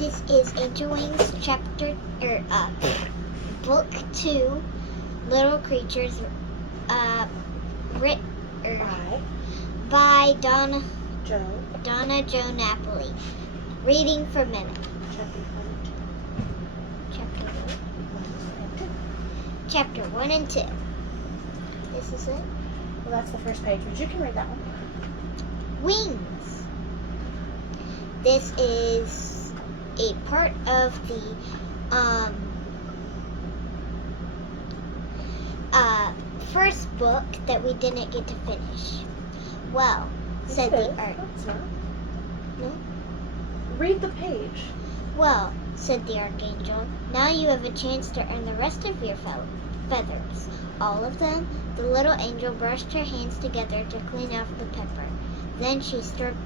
This is Angel Wings book 2, Little Creatures, written by Donna Jo Napoli. Reading for Maymay. Chapter 1 and 2. This is it. Well, that's the first page, but you can read that one. Wings. This is a part of the first book that we didn't get to finish. Well, said the No? Read the page. Well, said the Archangel, now you have a chance to earn the rest of your feathers. All of them? The little angel brushed her hands together to clean off the pepper. Then she stroked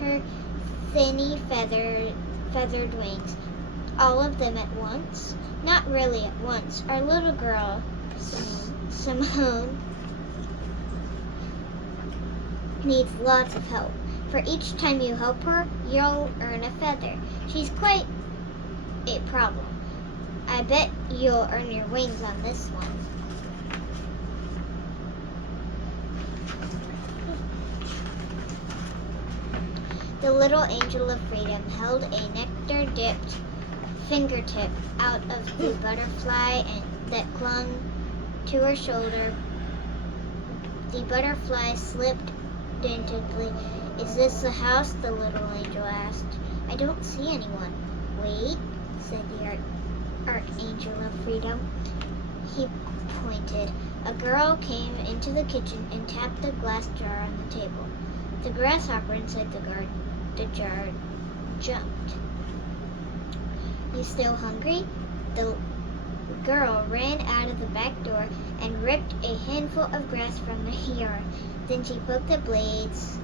her thinny feathered wings. All of them at once? Not really at once. Our little girl, Simone, needs lots of help. For each time you help her, you'll earn a feather. She's quite a problem. I bet you'll earn your wings on this one. The little angel of freedom held a nectar-dipped fingertip out of the butterfly that clung to her shoulder. The butterfly slipped daintily. Is this the house? The little angel asked. I don't see anyone. Wait, said the Archangel of Freedom. He pointed. A girl came into the kitchen and tapped the glass jar on the table. The grasshopper inside the jar jumped. You still hungry? The girl ran out of the back door and ripped a handful of grass from the yard. Then she poked the blades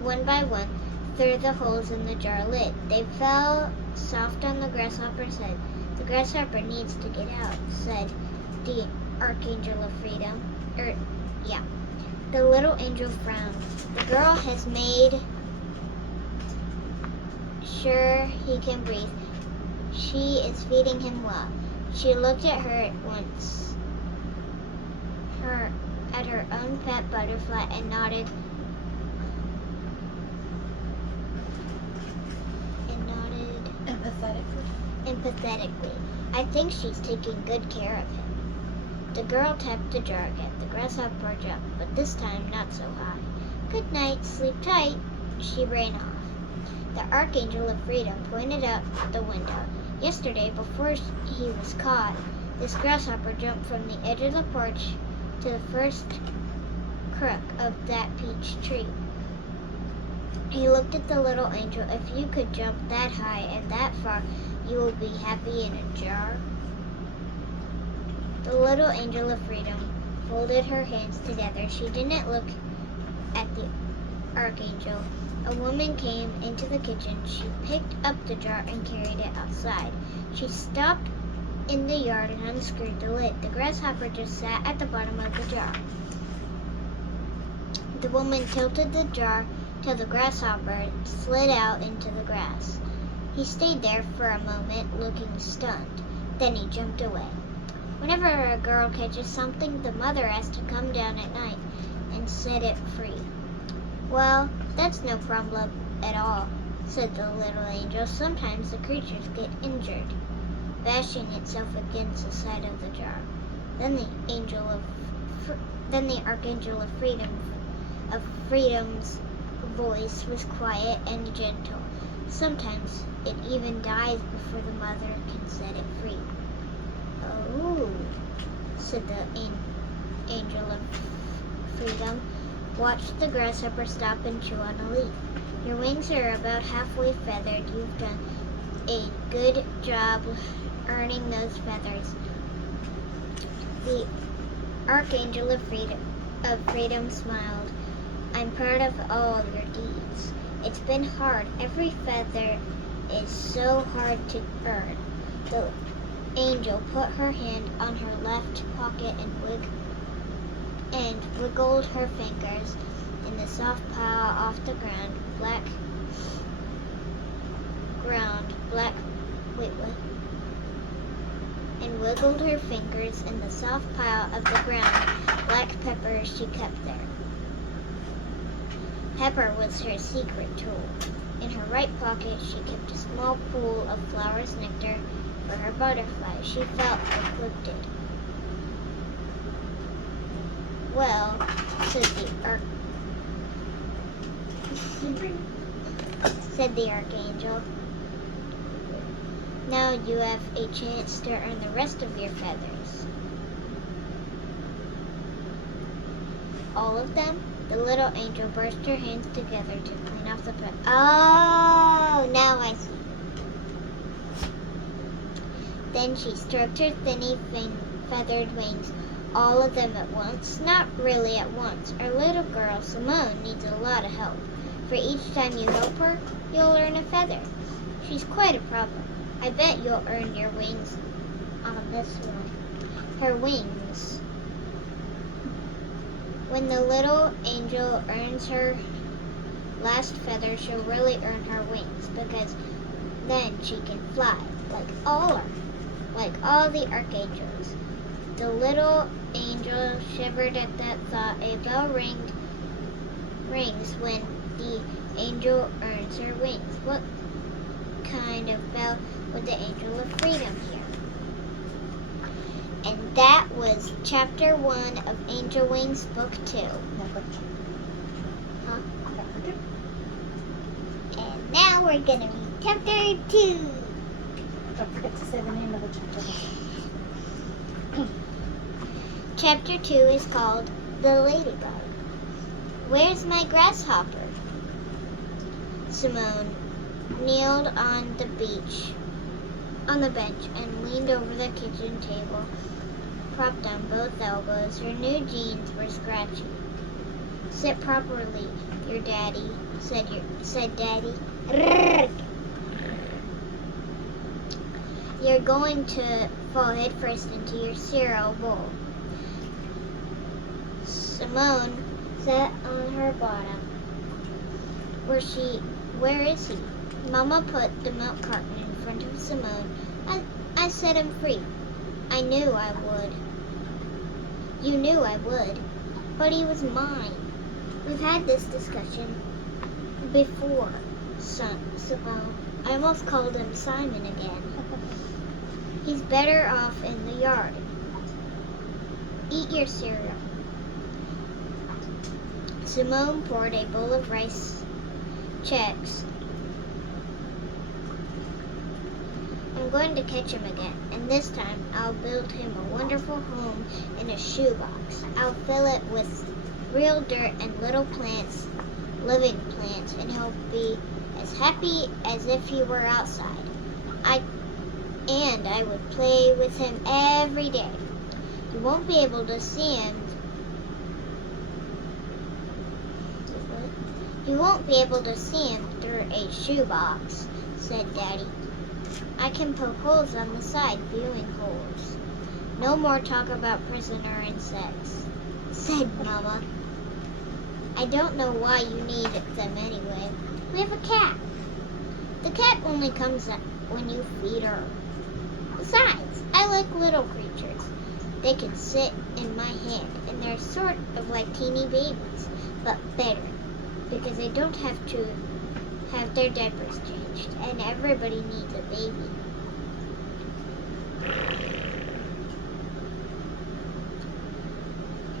one by one, through the holes in the jar lid. They fell soft on the grasshopper's head. The grasshopper needs to get out, said the Archangel of Freedom. The little angel frowned. The girl has made sure he can breathe. She is feeding him well. She looked at her at once, at her own pet butterfly, and nodded empathetically. I think she's taking good care of him. The girl tapped the jar again. The grasshopper jumped, but this time not so high. Good night, sleep tight. She ran off. The Archangel of Freedom pointed out the window. Yesterday, before he was caught, this grasshopper jumped from the edge of the porch to the first crook of that peach tree. He looked at the little angel. If you could jump that high and that far, you will be happy in a jar. The little angel of freedom folded her hands together. She didn't look at the Archangel. A woman came into the kitchen. She picked up the jar and carried it outside. She stopped in the yard and unscrewed the lid. The grasshopper just sat at the bottom of the jar. The woman tilted the jar till the grasshopper slid out into the grass. He stayed there for a moment, looking stunned. Then he jumped away. Whenever a girl catches something, the mother has to come down at night and set it free. Well, that's no problem at all, said the little angel. Sometimes the creatures get injured, bashing itself against the side of the jar. Then the Archangel of Freedom's voice was quiet and gentle. Sometimes it even dies before the mother can set it free. Oh, said the Angel of Freedom. Watch the grasshopper stop and chew on a leaf. Your wings are about halfway feathered. You've done a good job earning those feathers. The Archangel of Freedom smiled. I'm proud of all your deeds. It's been hard. Every feather is so hard to earn. The angel put her hand on her left pocket and wiggled her fingers in the soft pile off the ground. Wait, what? And wiggled her fingers in the soft pile of the ground, black pepper she kept there. Pepper was her secret tool. In her right pocket, she kept a small pool of flowers' nectar for her butterfly. She felt afflicted. Well, said the archangel. Now you have a chance to earn the rest of your feathers. All of them? The little angel burst her hands together to clean off the pet. Oh, now I see. Then she stroked her thinny feathered wings, all of them at once. Not really at once. Our little girl, Simone, needs a lot of help. For each time you help her, you'll earn a feather. She's quite a problem. I bet you'll earn your wings on this one. Her wings. When the little angel earns her last feather, she'll really earn her wings, because then she can fly like all the archangels. The little angel shivered at that thought. A bell rings when the angel earns her wings. What kind of bell would the angel of freedom hear? And that was chapter 1 of Angel Wings, book 2. Huh? And now we're gonna read chapter 2. Don't forget to say the name of the chapter. Chapter 2 is called The Ladybug. Where's my grasshopper? Simone kneeled on the bench and leaned over the kitchen table, propped on both elbows. Her new jeans were scratchy. Sit properly, your daddy, said Daddy. You're going to fall headfirst into your cereal bowl. Simone sat on her bottom. Where is he? Mama put the milk carton in front of Simone. I set him free. I knew I would. You knew I would. But he was mine. We've had this discussion before, Simone. I almost called him Simon again. He's better off in the yard. Eat your cereal. Simone poured a bowl of rice checks. I'm going to catch him again, and this time I'll build him a wonderful home in a shoebox. I'll fill it with real dirt and little plants, living plants, and he'll be as happy as if he were outside. I would play with him every day. You won't be able to see him. You won't be able to see him through a shoebox, said Daddy. I can poke holes on the side, viewing holes. No more talk about prisoner insects, said Mama. I don't know why you need them anyway. We have a cat. The cat only comes when you feed her. Besides, I like little creatures. They can sit in my hand, and they're sort of like teeny babies, but better, because they don't have to have their diapers changed, and everybody needs a baby.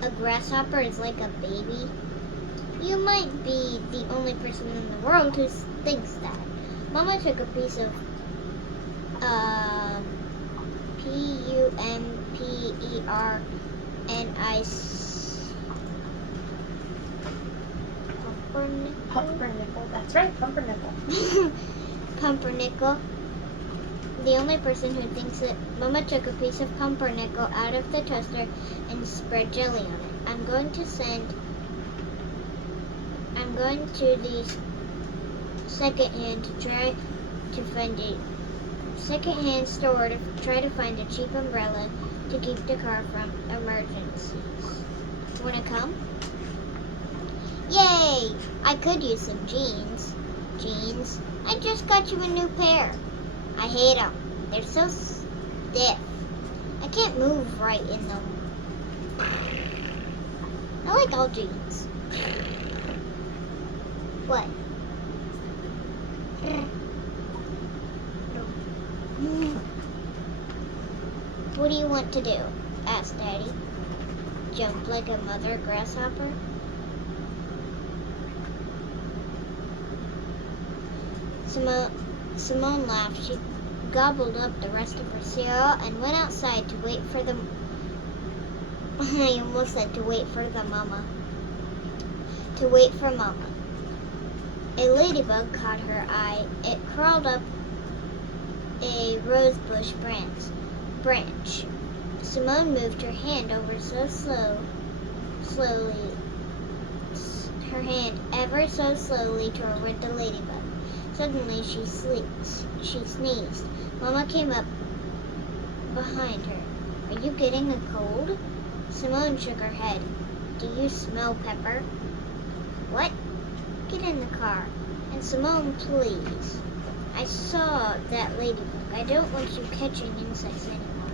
A grasshopper is like a baby? You might be the only person in the world who thinks that. Mama took a piece of Pumpernickel. That's right, pumpernickel. Pumpernickel. The only person who thinks it. Mama took a piece of pumpernickel out of the toaster and spread jelly on it. I'm going to the second-hand store to try to find a cheap umbrella to keep the car from emergencies. Want to come? Hey, I could use some jeans. Jeans? I just got you a new pair. I hate them. They're so stiff. I can't move right in them. I like all jeans. What? What do you want to do? Asked Daddy. Jump like a mother grasshopper? Simone laughed. She gobbled up the rest of her cereal and went outside to wait for the... I almost said to wait for the mama. To wait for Mama. A ladybug caught her eye. It crawled up a rosebush branch. Simone moved her hand over slowly, her hand ever so slowly toward the ladybug. Suddenly she sneezed. Mama came up behind her. Are you getting a cold? Simone shook her head. Do you smell pepper? What? Get in the car. And Simone, please. I saw that ladybug. I don't want you catching insects anymore.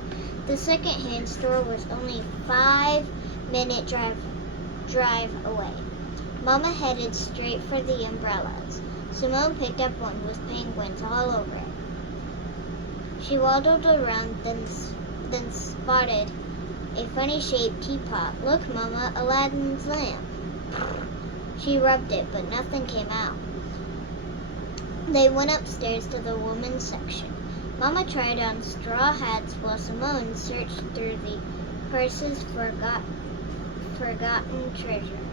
The second-hand store was only a 5-minute drive away. Mama headed straight for the umbrellas. Simone picked up one with penguins all over it. She waddled around, then spotted a funny-shaped teapot. Look, Mama, Aladdin's lamp. She rubbed it, but nothing came out. They went upstairs to the women's section. Mama tried on straw hats while Simone searched through the purses for forgotten treasures.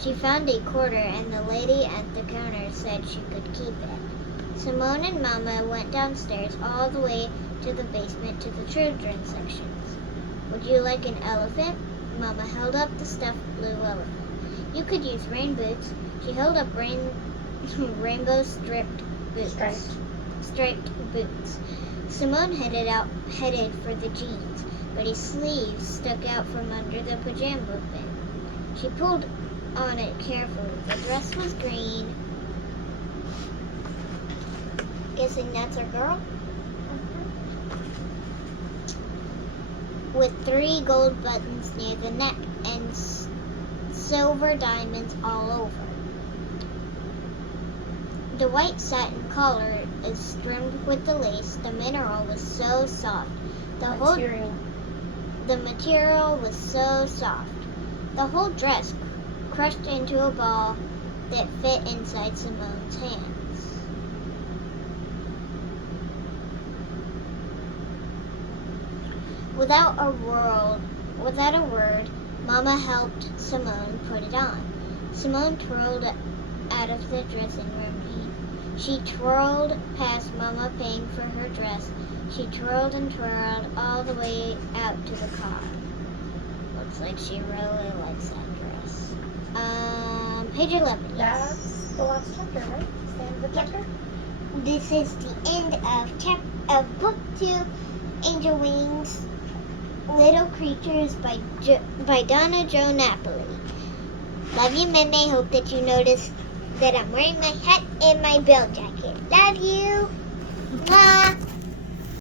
She found a quarter, and the lady at the counter said she could keep it. Simone and Mama went downstairs all the way to the basement to the children's sections. Would you like an elephant? Mama held up the stuffed blue elephant. You could use rain boots. She held up rainbow striped boots. Simone headed for the jeans, but his sleeves stuck out from under the pajama bed. She pulled on it carefully. The dress was green. Guessing that's our girl? With 3 gold buttons near the neck and silver diamonds all over. The white satin collar is trimmed with the lace. The mineral was so soft. The material was so soft. The whole dress crushed into a ball that fit inside Simone's hands. Without a word, Mama helped Simone put it on. Simone twirled out of the dressing room. She twirled past Mama paying for her dress. She twirled and twirled all the way out to the car. Looks like she really likes that dress. Page 11. Yes. That's the last chapter, right? It's the end of the chapter? This is the end of book 2, Angel Wings, Little Creatures by Donna Jo Napoli. Love you, Maymay. Hope that you noticed that I'm wearing my hat and my bell jacket. Love you. Mwah.